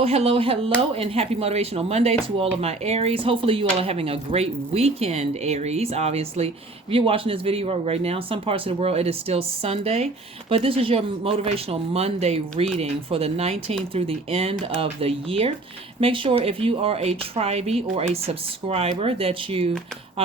Hello, and happy Motivational Monday to all of my Aries. Hopefully, you all are having a great weekend, Aries. Obviously, if you're watching this video right now, some parts of the world it is still Sunday, but this is your Motivational Monday reading for the 19th through the end of the year. Make sure if you are a tribee or a subscriber that you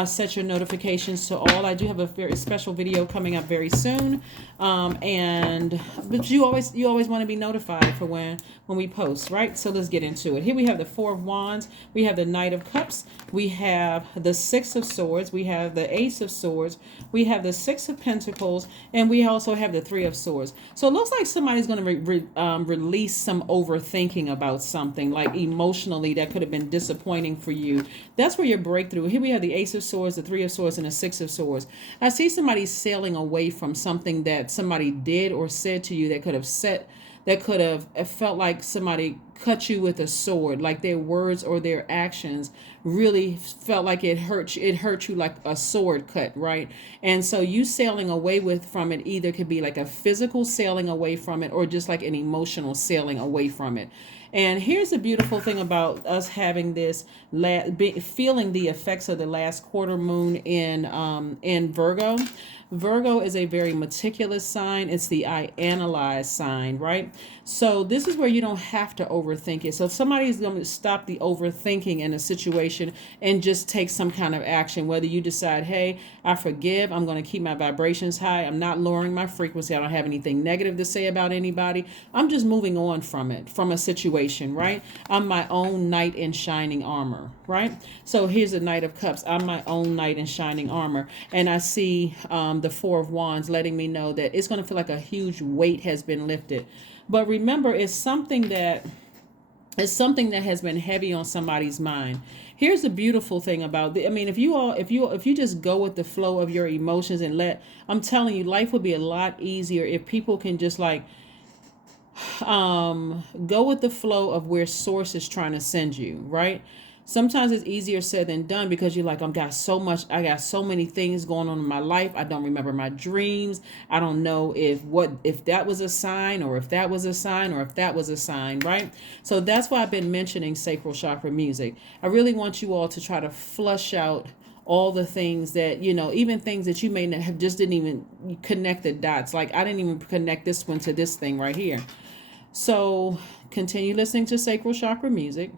set your notifications to all. I do have a very special video coming up very soon, but you always want to be notified for when we post, right? So let's get into it. Here we have the Four of Wands, we have the Knight of Cups, we have the Six of Swords, we have the Ace of Swords, we have the Six of Pentacles, and we also have the Three of Swords. So it looks like somebody's going to release some overthinking about something, like emotionally that could have been disappointing for you. That's where your breakthrough. Here we have the Ace of Swords, the Three of Swords, and the Six of Swords. I see somebody sailing away from something that somebody did or said to you that could have felt like somebody cut you with a sword, like their words or their actions really felt like it hurt you like a sword cut, right? And so you sailing away from it either could be like a physical sailing away from it or just like an emotional sailing away from it. And here's the beautiful thing about us having this, feeling the effects of the last quarter moon in Virgo. Virgo is a very meticulous sign. It's the I analyze sign, right? So this is where you don't have to overthink it. So if somebody's going to stop the overthinking in a situation and just take some kind of action, whether you decide, hey, I forgive, I'm going to keep my vibrations high, I'm not lowering my frequency, I don't have anything negative to say about anybody, I'm just moving on from a situation, right? I'm my own knight in shining armor, right? So here's the Knight of Cups. I'm my own knight in shining armor. And I see the Four of Wands letting me know that it's going to feel like a huge weight has been lifted. But remember, it's something that has been heavy on somebody's mind. Here's the beautiful thing about if you just go with the flow of your emotions and I'm telling you, life would be a lot easier if people can just go with the flow of where source is trying to send you, right? Sometimes it's easier said than done because you're like, I got so many things going on in my life. I don't remember my dreams. I don't know if that was a sign or if that was a sign or if that was a sign, right? So that's why I've been mentioning sacral chakra music. I really want you all to try to flush out all the things that, even things that you may not have just didn't even connect the dots. Like I didn't even connect this one to this thing right here. So continue listening to sacral chakra music.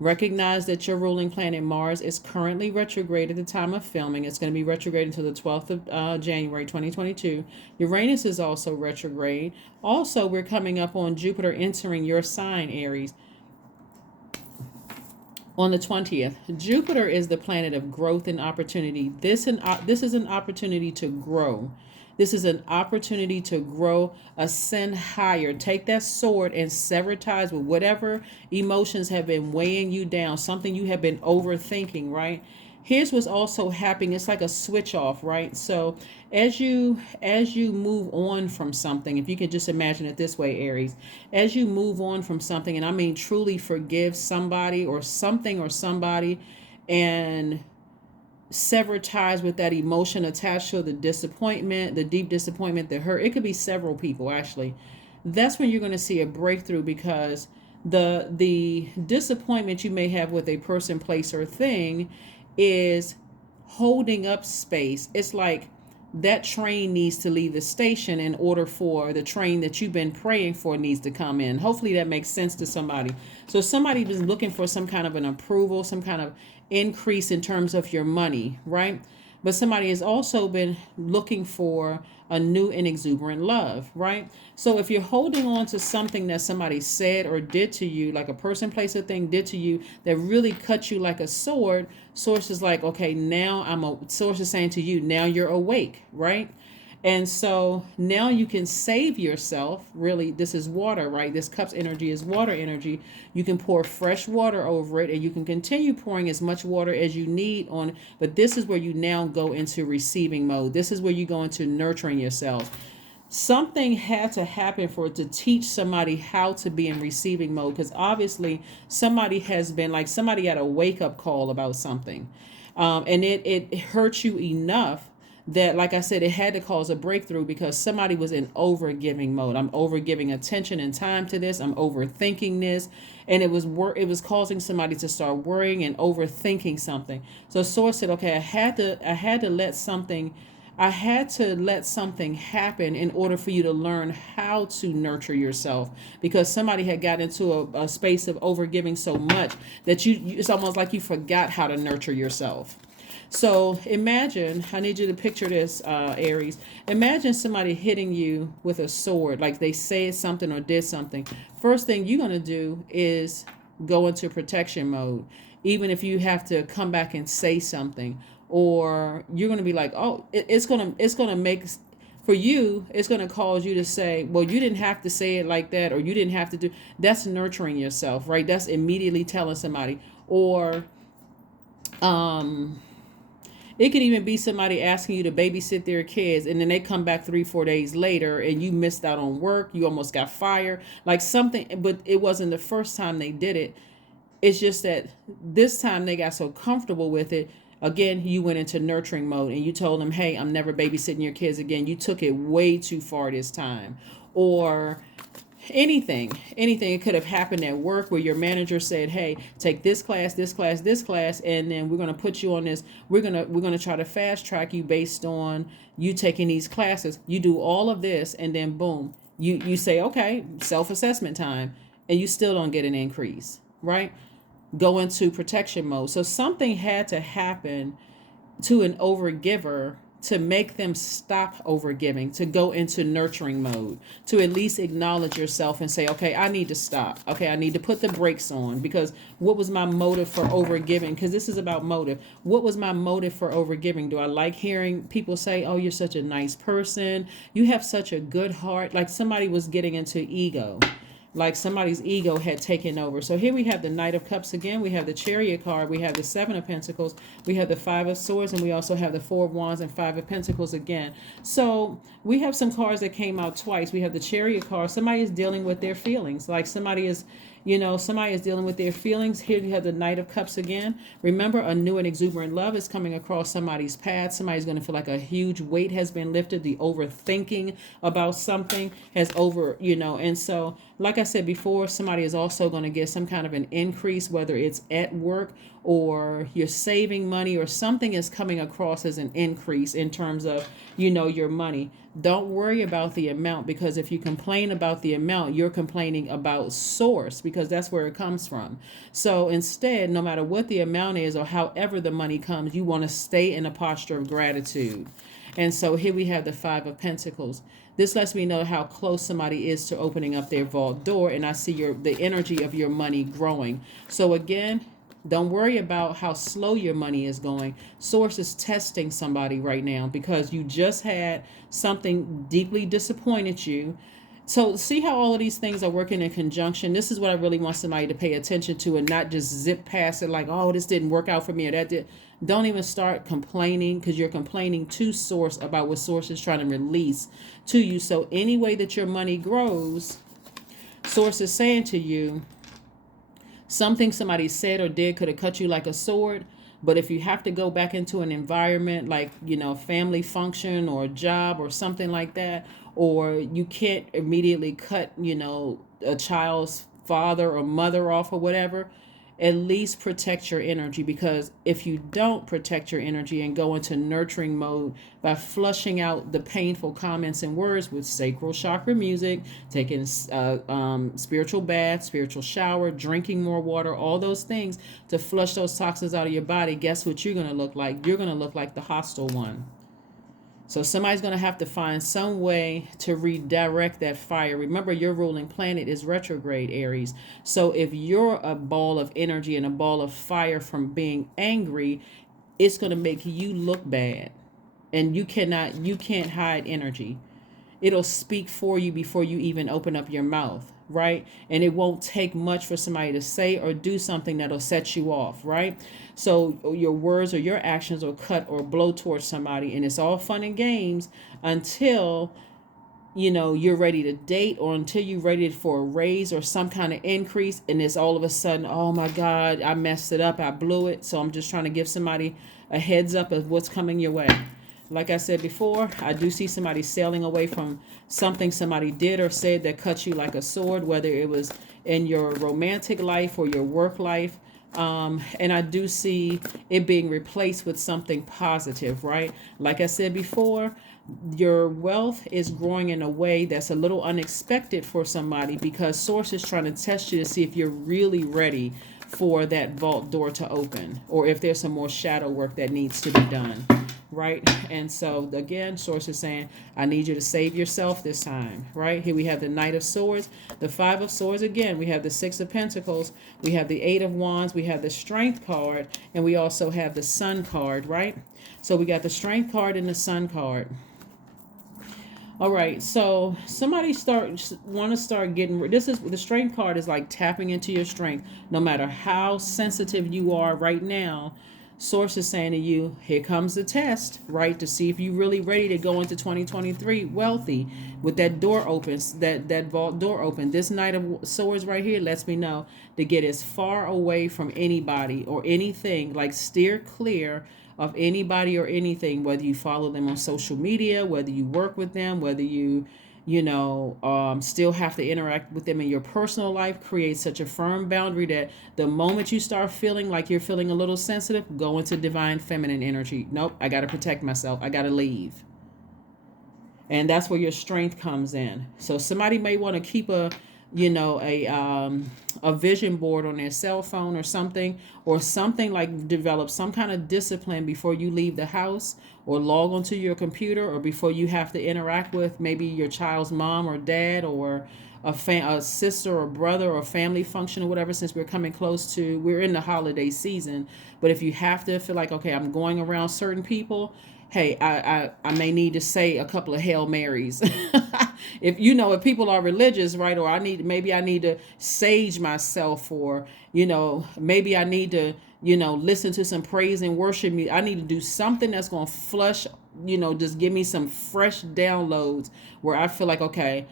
Recognize that your ruling planet Mars is currently retrograde at the time of filming. It's going to be retrograde until the 12th of January 2022. Uranus is also retrograde. Also, we're coming up on Jupiter entering your sign, Aries, on the 20th. Jupiter is the planet of growth and opportunity. This is an opportunity to grow. This is an opportunity to grow, ascend higher. Take that sword and sever ties with whatever emotions have been weighing you down, something you have been overthinking, right? Here's what's also happening. It's like a switch off, right? So as you move on from something, if you can just imagine it this way, Aries, as you move on from something, and I mean truly forgive somebody or something or somebody, and sever ties with that emotion attached to the disappointment, the deep disappointment, the hurt. It could be several people actually. That's when you're going to see a breakthrough, because the disappointment you may have with a person, place, or thing is holding up space. It's like that train needs to leave the station in order for the train that you've been praying for needs to come in. Hopefully that makes sense to somebody. So somebody is looking for some kind of an approval, some kind of increase in terms of your money, right? But somebody has also been looking for a new and exuberant love, right? So if you're holding on to something that somebody said or did to you, like a person, place, or thing did to you that really cut you like a sword, source is like, okay, source is saying to you, now you're awake, right? And so now you can save yourself. Really, this is water, right? This cup's energy is water energy. You can pour fresh water over it, and you can continue pouring as much water as you need on. But this is where you now go into receiving mode. This is where you go into nurturing yourself. Something had to happen for it to teach somebody how to be in receiving mode, because obviously somebody got a wake up call about something. And it hurt you enough that, like I said, it had to cause a breakthrough because somebody was in over giving mode. I'm over giving attention and time to this. I'm overthinking this. And it was causing somebody to start worrying and overthinking something. So Source said, okay, I had to let something happen in order for you to learn how to nurture yourself, because somebody had gotten into a space of overgiving so much that it's almost like you forgot how to nurture yourself. So imagine, I need you to picture this, Aries. Imagine somebody hitting you with a sword, like they said something or did something. First thing you're going to do is go into protection mode, even if you have to come back and say something, or you're going to be like, oh, it's going to make, for you, it's going to cause you to say, well, you didn't have to say it like that, or you didn't have to do, that's nurturing yourself, right? That's immediately telling somebody. Or, it could even be somebody asking you to babysit their kids, and then they come back 3-4 days later and you missed out on work. You almost got fired, like something, but it wasn't the first time they did it. It's just that this time they got so comfortable with it. Again, you went into nurturing mode and you told them, hey, I'm never babysitting your kids again. You took it way too far this time. Or anything it could have happened at work where your manager said, hey, take this class, and then we're going to put you on this, we're going to try to fast track you based on you taking these classes. You do all of this, and then boom, you say, okay, self-assessment time, and you still don't get an increase, right? Go into protection mode. So something had to happen to an overgiver to make them stop overgiving, to go into nurturing mode, to at least acknowledge yourself and say, okay, I need to stop. Okay, I need to put the brakes on, because what was my motive for overgiving? Because this is about motive. What was my motive for overgiving? Do I like hearing people say, oh, you're such a nice person, you have such a good heart? Like somebody was getting into ego. Like somebody's ego had taken over. So here we have the Knight of Cups again. We have the Chariot card. We have the Seven of Pentacles. We have the Five of Swords. And we also have the Four of Wands and Five of Pentacles again. So we have some cards that came out twice. We have the Chariot card. Somebody is dealing with their feelings. Like somebody is dealing with their feelings. Here you have the Knight of Cups again. Remember, a new and exuberant love is coming across somebody's path. Somebody's going to feel like a huge weight has been lifted. The overthinking about something has and so, like I said before, somebody is also going to get some kind of an increase, whether it's at work or you're saving money, or something is coming across as an increase in terms of, your money. Don't worry about the amount, because if you complain about the amount, you're complaining about source, because that's where it comes from. So instead, no matter what the amount is or however the money comes, you want to stay in a posture of gratitude. And so here we have the Five of Pentacles. This lets me know how close somebody is to opening up their vault door, and I see the energy of your money growing. So again, don't worry about how slow your money is going. Source is testing somebody right now because you just had something deeply disappointed you. So see how all of these things are working in conjunction. This is what I really want somebody to pay attention to, and not just zip past it like, oh, this didn't work out for me, or that did. Don't even start complaining, because you're complaining to Source about what Source is trying to release to you. So any way that your money grows, Source is saying to you, something somebody said or did could have cut you like a sword. But if you have to go back into an environment like, family function or a job or something like that, or you can't immediately cut, a child's father or mother off or whatever, at least protect your energy. Because if you don't protect your energy and go into nurturing mode by flushing out the painful comments and words with sacral chakra music, taking spiritual bath, spiritual shower, drinking more water, all those things to flush those toxins out of your body, guess what you're going to look like? You're going to look like the hostile one. So somebody's going to have to find some way to redirect that fire. Remember, your ruling planet is retrograde, Aries. So if you're a ball of energy and a ball of fire from being angry, it's going to make you look bad. And you can't hide energy. It'll speak for you before you even open up your mouth, right? And it won't take much for somebody to say or do something that'll set you off, right? So your words or your actions will cut or blow towards somebody, and it's all fun and games until you're ready to date, or until you're ready for a raise or some kind of increase, and it's all of a sudden, oh my God, I messed it up, I blew it. So I'm just trying to give somebody a heads up of what's coming your way. Like I said before, I do see somebody sailing away from something somebody did or said that cut you like a sword, whether it was in your romantic life or your work life. And I do see it being replaced with something positive, right? Like I said before, your wealth is growing in a way that's a little unexpected for somebody because Source is trying to test you to see if you're really ready for that vault door to open or if there's some more shadow work that needs to be done, right? And so again, Source is saying, I need you to save yourself this time, right? Here we have the Knight of Swords, the Five of Swords again, we have the Six of Pentacles, we have the Eight of Wands, we have the Strength card, and we also have the Sun card, right? So we got the Strength card and the Sun card. All right, so somebody want to start getting, this is the strength card is like tapping into your strength. No matter how sensitive you are right now, Source is saying to you, here comes the test, right? To see if you're really ready to go into 2023 wealthy with that door opens, that vault door open. This Knight of Swords right here lets me know to get as far away from anybody or anything, like steer clear of anybody or anything, whether you follow them on social media, whether you work with them, whether you still have to interact with them in your personal life. Create such a firm boundary that the moment you start feeling like you're feeling a little sensitive, go into divine feminine energy. Nope, I got to protect myself. I got to leave. And that's where your strength comes in. So somebody may want to keep a vision board on their cell phone or something like develop some kind of discipline before you leave the house or log onto your computer or before you have to interact with maybe your child's mom or dad or a sister or brother or family function or whatever, since we're in the holiday season. But if you have to feel like, okay, I'm going around certain people, hey, I may need to say a couple of Hail Marys. if people are religious, right? Or maybe I need to sage myself, or, maybe I need to, listen to some praise and worship music. I need to do something that's going to flush, just give me some fresh downloads where I feel like, okay,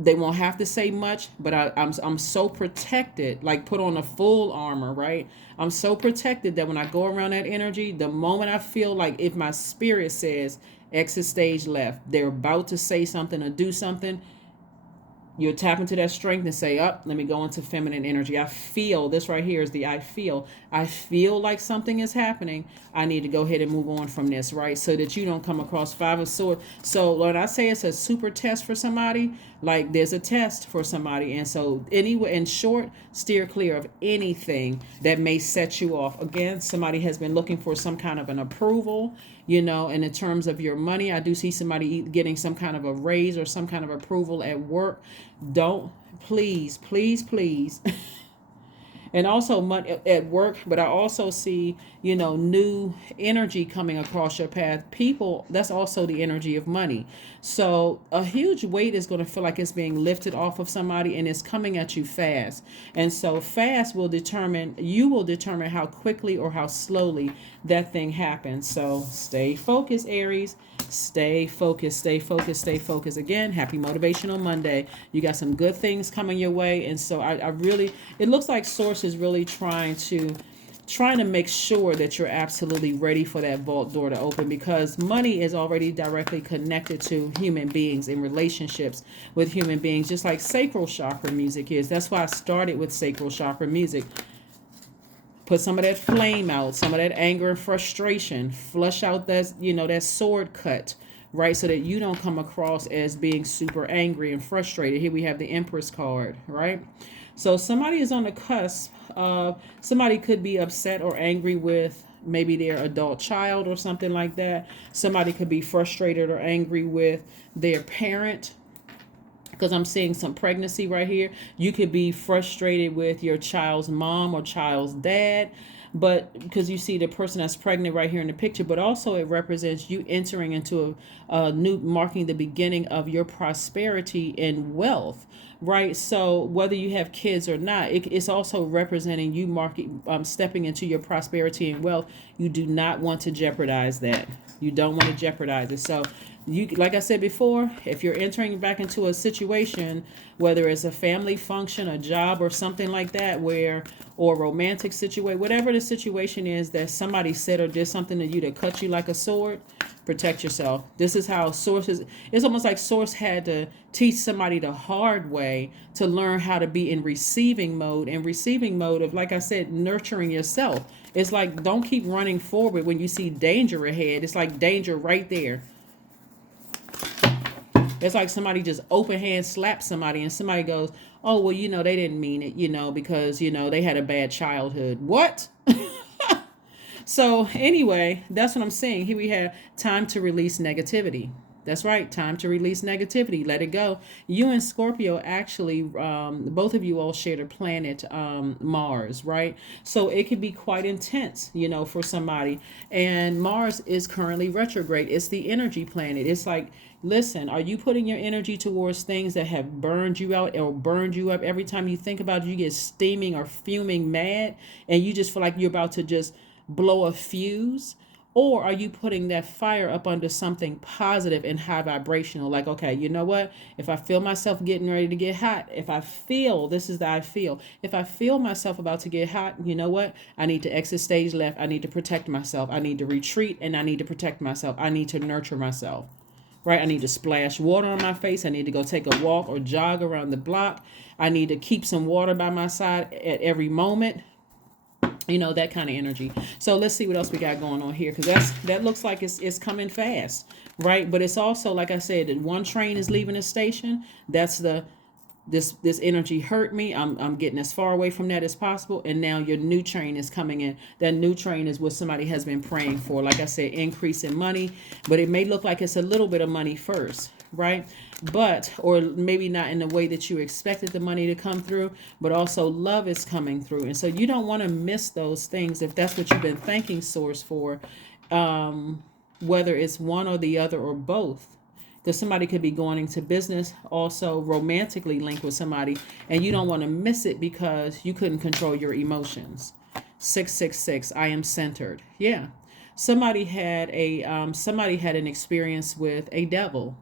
they won't have to say much, but I'm so protected, like put on a full armor, right? I'm so protected that when I go around that energy, the moment I feel like if my spirit says exit stage left, they're about to say something or do something, you'll tap into that strength and say, let me go into feminine energy. I feel, this right here is the I feel like something is happening. I need to go ahead and move on from this, right? So that you don't come across Five of Swords. So when I say it's a super test for somebody, like there's a test for somebody. And so anyway, in short, steer clear of anything that may set you off. Again, somebody has been looking for some kind of an approval, and in terms of your money, I do see somebody getting some kind of a raise or some kind of approval at work. Don't, please. And also money at work, but I also see, new energy coming across your path. People, that's also the energy of money. So a huge weight is going to feel like it's being lifted off of somebody, and it's coming at you fast. And so fast you will determine how quickly or how slowly that thing happens. So stay focused, Aries. Stay focused. Again, happy Motivational Monday. You got some good things coming your way. And so I really, it looks like Source is really trying to make sure that you're absolutely ready for that vault door to open, because money is already directly connected to human beings and relationships with human beings, just like sacral chakra music is. That's why I started with sacral chakra music. Put some of that flame out, some of that anger and frustration, flush out that sword cut, right? So that you don't come across as being super angry and frustrated. Here we have the Empress card, right? So somebody is on the cusp of, somebody could be upset or angry with maybe their adult child or something like that. Somebody could be frustrated or angry with their parent, because I'm seeing some pregnancy right here. You could be frustrated with your child's mom or child's dad, but because you see the person that's pregnant right here in the picture, but also it represents you entering into a new, marking the beginning of your prosperity and wealth, right? So whether you have kids or not, it's also representing you stepping into your prosperity and wealth. You do not want to jeopardize that. You don't want to jeopardize it. So You, like I said before, if you're entering back into a situation, whether it's a family function, a job, or something like that, where, or a romantic situation, whatever the situation is that somebody said or did something to you that cut you like a sword, protect yourself. This is how Source is. It's almost like Source had to teach somebody the hard way to learn how to be in receiving mode. And receiving mode of, like I said, nurturing yourself. It's like, don't keep running forward when you see danger ahead. It's like danger right there. It's like somebody just open hand slaps somebody and somebody goes, oh, well, they didn't mean it, because, they had a bad childhood. What? So anyway, that's what I'm saying. Here we have time to release negativity. That's right. Time to release negativity. Let it go. You and Scorpio actually, both of you all share the planet Mars, right? So it could be quite intense, for somebody. And Mars is currently retrograde. It's the energy planet. It's like, listen, are you putting your energy towards things that have burned you out or burned you up? Every time you think about it, you get steaming or fuming mad and you just feel like you're about to just blow a fuse? Or are you putting that fire up under something positive and high vibrational? Like, okay, you know what? If I feel myself getting ready to get hot, if I feel, this is the I feel, if I feel myself about to get hot, you know what? I need to exit stage left. I need to protect myself. I need to retreat and I need to protect myself. I need to nurture myself. Right? I need to splash water on my face. I need to go take a walk or jog around the block. I need to keep some water by my side at every moment. That kind of energy. So let's see what else we got going on here, because that looks like it's coming fast, right? But it's also, like I said, that one train is leaving the station. That's this energy hurt me. I'm getting as far away from that as possible, and now your new train is coming in. That new train is what somebody has been praying for. Like I said, increase in money, but it may look like it's a little bit of money first, right? But, or maybe not in the way that you expected the money to come through, but also love is coming through. And so you don't want to miss those things if that's what you've been thanking Source for, whether it's one or the other or both. Because somebody could be going into business, also romantically linked with somebody, and you don't want to miss it because you couldn't control your emotions. 666, I am centered. Yeah. Somebody had an experience with a devil.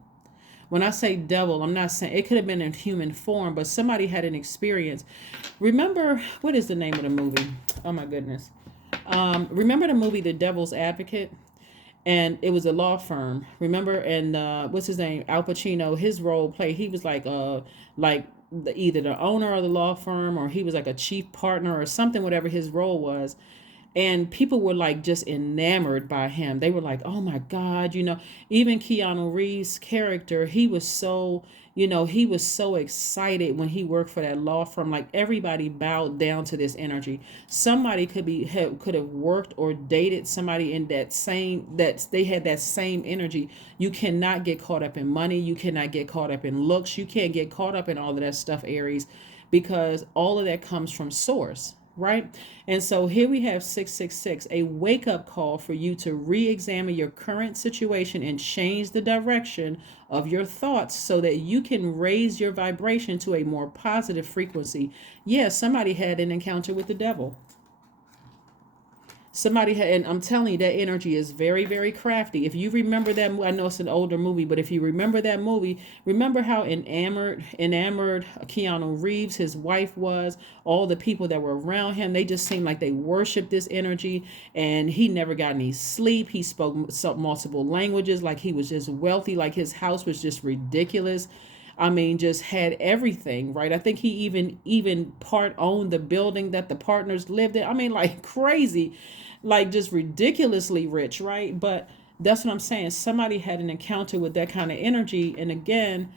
When I say devil, I'm not saying it could have been in human form, but somebody had an experience. Remember, what is the name of the movie? Oh my goodness. Remember the movie The Devil's Advocate? And it was a law firm, remember? And what's his name? Al Pacino. His role play. He was like either the owner of the law firm, or he was like a chief partner or something. Whatever his role was, and people were like just enamored by him. They were like, oh my God, even Keanu Reeves' character, he was so excited when he worked for that law firm. Like everybody bowed down to this energy. Somebody could have worked or dated somebody in that they had that same energy. You cannot get caught up in money. You cannot get caught up in looks. You can't get caught up in all of that stuff, Aries, because all of that comes from Source. Right? And so here we have 666, a wake-up call for you to re-examine your current situation and change the direction of your thoughts so that you can raise your vibration to a more positive frequency. Yes, somebody had an encounter with the devil. Somebody had, and I'm telling you, that energy is very, very crafty. If you remember that, I know it's an older movie, but if you remember that movie, remember how enamored Keanu Reeves, his wife was, all the people that were around him, they just seemed like they worshiped this energy, and he never got any sleep. He spoke multiple languages, like he was just wealthy, like his house was just ridiculous. I mean, just had everything, right? I think he even part owned the building that the partners lived in. I mean, like crazy, like just ridiculously rich, right? But that's what I'm saying. Somebody had an encounter with that kind of energy. And again,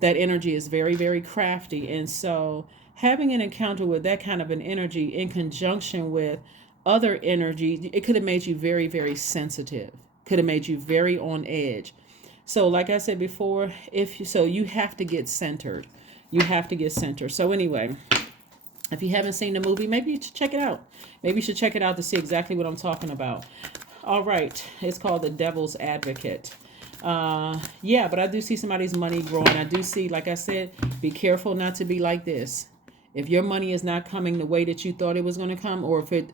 that energy is very, very crafty. And so having an encounter with that kind of an energy in conjunction with other energy, it could have made you very, very sensitive, could have made you very on edge. So like I said before, you have to get centered. You have to get centered. So anyway, if you haven't seen the movie, maybe you should check it out. Maybe you should check it out to see exactly what I'm talking about. All right. It's called The Devil's Advocate. Yeah, but I do see somebody's money growing. I do see, like I said, be careful not to be like this. If your money is not coming the way that you thought it was going to come, or if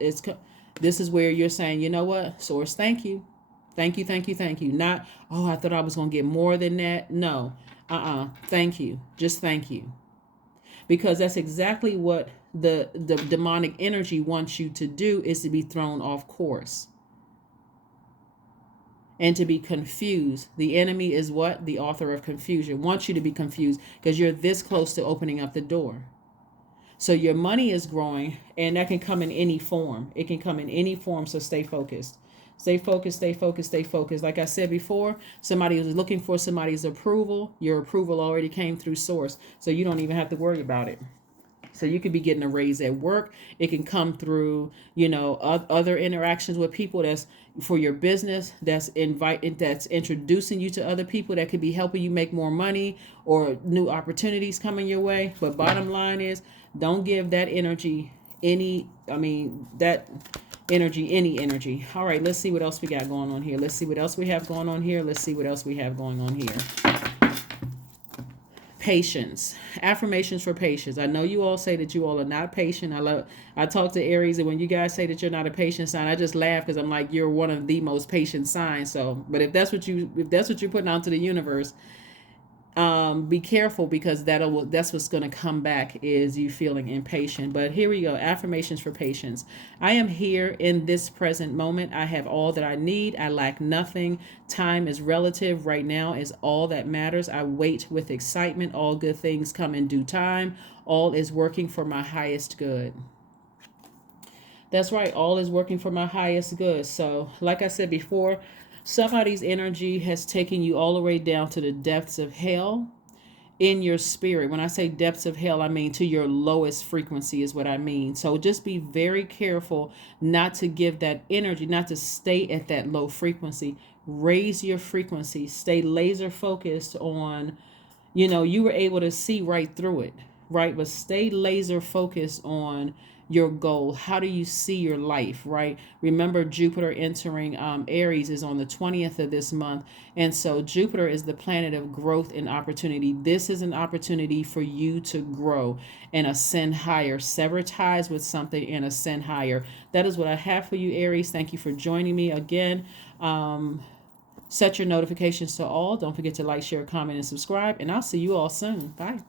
this is where you're saying, you know what, Source, thank you. Thank you, thank you, thank you. Not, oh, I thought I was going to get more than that. No. Thank you. Just thank you. Because that's exactly what the demonic energy wants you to do, is to be thrown off course and to be confused. The enemy is what? The author of confusion. Wants you to be confused because you're this close to opening up the door. So your money is growing, and that can come in any form. It can come in any form, so stay focused. Stay focused, stay focused, stay focused. Like I said before, somebody was looking for somebody's approval. Your approval already came through source, so you don't even have to worry about it. So you could be getting a raise at work. It can come through, other interactions with people that's for your business, that's introducing you to other people that could be helping you make more money, or new opportunities coming your way. But bottom line is, don't give that energy any energy. All right, let's see what else we got going on here. Let's see what else we have going on here. Let's see what else we have going on here. Patience. Affirmations for patience. I know you all say that you all are not patient. I talk to Aries, and when you guys say that you're not a patient sign, I just laugh because I'm like, you're one of the most patient signs. So, but if that's what you're putting out to the universe, be careful, because that's what's going to come back, is you feeling impatient. But here we go. Affirmations for patience. I am here in this present moment. I have all that I need. I lack nothing. Time is relative. Right now is all that matters. I wait with excitement. All good things come in due time. All is working for my highest good. That's right. All is working for my highest good. So, like I said before, somebody's energy has taken you all the way down to the depths of hell in your spirit. When I say depths of hell, I mean to your lowest frequency is what I mean. So just be very careful not to give that energy, not to stay at that low frequency. Raise your frequency. Stay laser focused on, you were able to see right through it, right? But stay laser focused on your goal. How do you see your life, right? Remember, Jupiter entering Aries is on the 20th of this month. And so Jupiter is the planet of growth and opportunity. This is an opportunity for you to grow and ascend higher, sever ties with something and ascend higher. That is what I have for you, Aries. Thank you for joining me again. Set your notifications to all. Don't forget to like, share, comment, and subscribe. And I'll see you all soon. Bye.